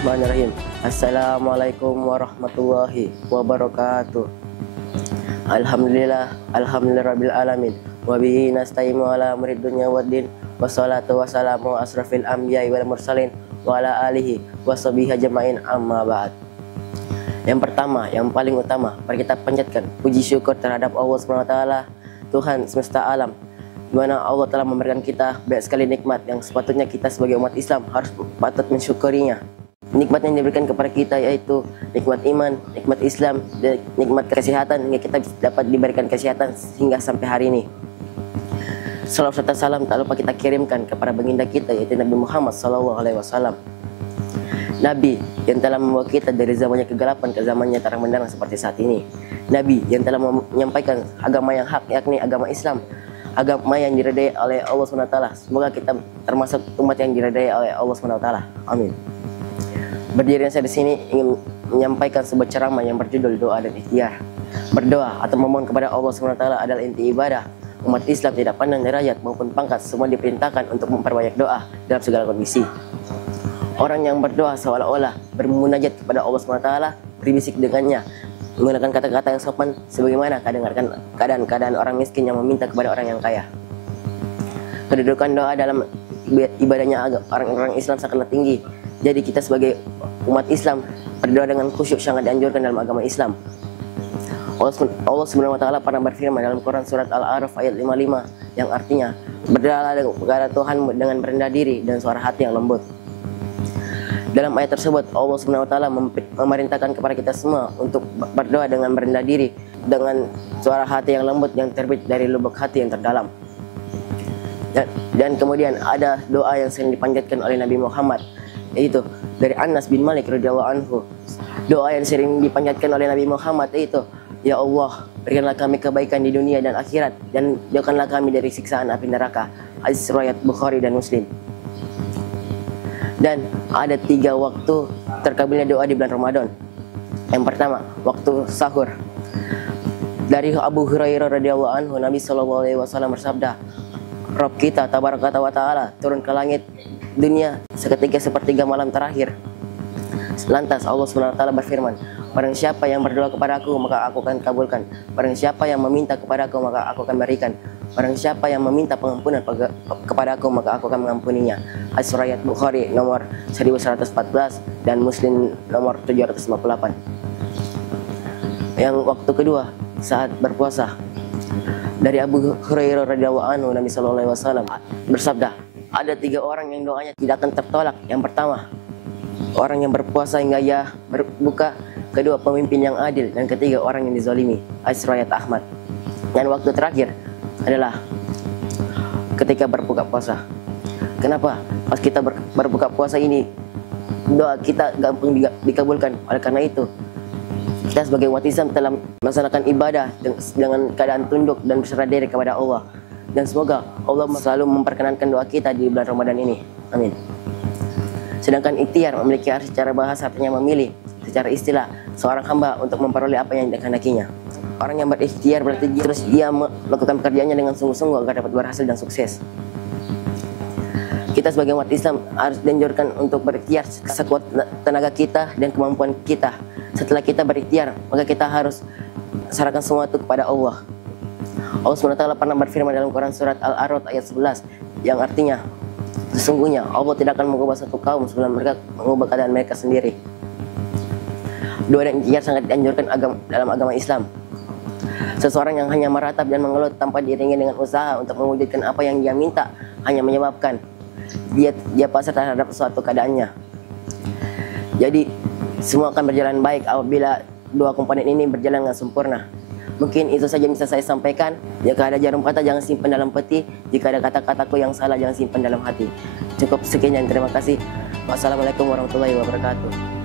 Bismillahirrahmanirrahim. Assalamualaikum warahmatullahi wabarakatuh. Alhamdulillahirabbil alamin. Wa bihi nasta'inu ala amrid dunya waddin. Wassalatu wassalamu asrafil anbiya'i wal mursalin wa ala alihi washabihi ajmain, amma ba'd. Yang pertama, yang paling utama, mari kita panjatkan puji syukur terhadap Allah SWT, Tuhan semesta alam, di mana Allah telah memberikan kita banyak sekali nikmat yang sepatutnya kita sebagai umat Islam harus patut mensyukurinya. Nikmat yang diberikan kepada kita yaitu nikmat iman, nikmat Islam, dan nikmat kesehatan, hingga kita dapat diberikan kesehatan hingga sampai hari ini. Salawat serta salam tak lupa kita kirimkan kepada baginda kita yaitu Nabi Muhammad SAW, Nabi yang telah membawa kita dari zamannya kegelapan ke zamannya terang benderang seperti saat ini. Nabi yang telah menyampaikan agama yang hak, yakni agama Islam, agama yang diridai oleh Allah SWT. Semoga kita termasuk umat yang diridai oleh Allah SWT. Amin. Berdirinya saya di sini ingin menyampaikan sebuah ceramah yang berjudul doa dan ikhtiar. Berdoa atau memohon kepada Allah SWT adalah inti ibadah. Umat Islam tidak pandang derajat maupun pangkat, semua diperintahkan untuk memperbanyak doa dalam segala kondisi. Orang yang berdoa seolah-olah bermunajat kepada Allah SWT, berbisik dengannya, menggunakan kata-kata yang sopan, sebagaimana keadaan orang miskin yang meminta kepada orang yang kaya. Kedudukan doa dalam ibadahnya orang-orang Islam sangatlah tinggi. Jadi kita sebagai umat Islam berdoa dengan khusyuk sangat dianjurkan dalam agama Islam. Allah Subhanahu wa taala pernah berfirman dalam Quran surat Al-A'raf ayat 55 yang artinya, berdoalah kepada Tuhan dengan merendah diri dan suara hati yang lembut. Dalam ayat tersebut Allah Subhanahu wa taala memerintahkan kepada kita semua untuk berdoa dengan merendah diri, dengan suara hati yang lembut yang terbit dari lubuk hati yang terdalam. Dan kemudian ada doa yang sering dipanjatkan oleh Nabi Muhammad, yaitu dari Anas bin Malik radhiyallahu anhu. Doa yang sering dipanjatkan oleh Nabi Muhammad yaitu, ya Allah, berikanlah kami kebaikan di dunia dan akhirat, dan jauhkanlah kami dari siksaan api neraka. Hadis riwayat Bukhari dan Muslim. Dan ada 3 waktu terkabulnya doa di bulan Ramadan. Yang pertama, waktu sahur. Dari Abu Hurairah radhiyallahu anhu, Nabi SAW bersabda, Rabb kita tabaraka wa ta'ala turun ke langit dunia seketika sepertiga malam terakhir. Lantas Allah SWT berfirman, barang siapa yang berdoa kepadaku maka aku akan kabulkan. Barang siapa yang meminta kepadaku maka aku akan berikan. Barang siapa yang meminta pengampunan kepadaku maka aku akan mengampuninya. Hadis riwayat Bukhari nomor 1114 dan Muslim nomor 758. Yang waktu kedua saat berpuasa. Dari Abu Hurairah radhiyallahu anhu, Nabi sallallahu alaihi wasallam bersabda, ada 3 orang yang doanya tidak akan tertolak. Yang pertama, orang yang berpuasa hingga ia berbuka. Kedua, pemimpin yang adil. Dan ketiga, orang yang dizalimi. Hadis riwayat Ahmad. Dan waktu terakhir adalah ketika berbuka puasa. Kenapa? Pas kita berbuka puasa ini doa kita gampang dikabulkan. Oleh karena itu kita sebagai umat Islam telah melaksanakan ibadah dengan keadaan tunduk dan berserah diri kepada Allah. Dan semoga Allah selalu memperkenankan doa kita di bulan Ramadan ini. Amin. Sedangkan ikhtiar memiliki arti secara bahasa, artinya memilih, secara istilah seorang hamba untuk memperoleh apa yang dikehendakinya. Orang yang berikhtiar berarti terus ia melakukan pekerjaannya dengan sungguh-sungguh agar dapat berhasil dan sukses. Kita sebagai umat Islam harus dianjurkan untuk berikhtiar sekuat tenaga kita dan kemampuan kita. Setelah kita berikhtiar, maka kita harus serahkan semua itu kepada Allah. Allah SWT pernah berfirman dalam Quran surat Al-A'raf ayat 11 yang artinya, sesungguhnya Allah tidak akan mengubah satu kaum sebelum mereka mengubah keadaan mereka sendiri. Doa dan ikhtiar sangat dianjurkan dalam agama Islam. Seseorang yang hanya meratap dan mengeluh tanpa diiringi dengan usaha untuk mewujudkan apa yang dia minta hanya menyebabkan dia pasrah terhadap suatu keadaannya. Jadi semua akan berjalan baik apabila 2 komponen ini berjalan dengan sempurna. Mungkin itu saja yang bisa saya sampaikan. Jika ada jarum kata jangan simpan dalam peti. Jika ada kata-kataku yang salah jangan simpan dalam hati. Cukup sekian dan terima kasih. Wassalamualaikum warahmatullahi wabarakatuh.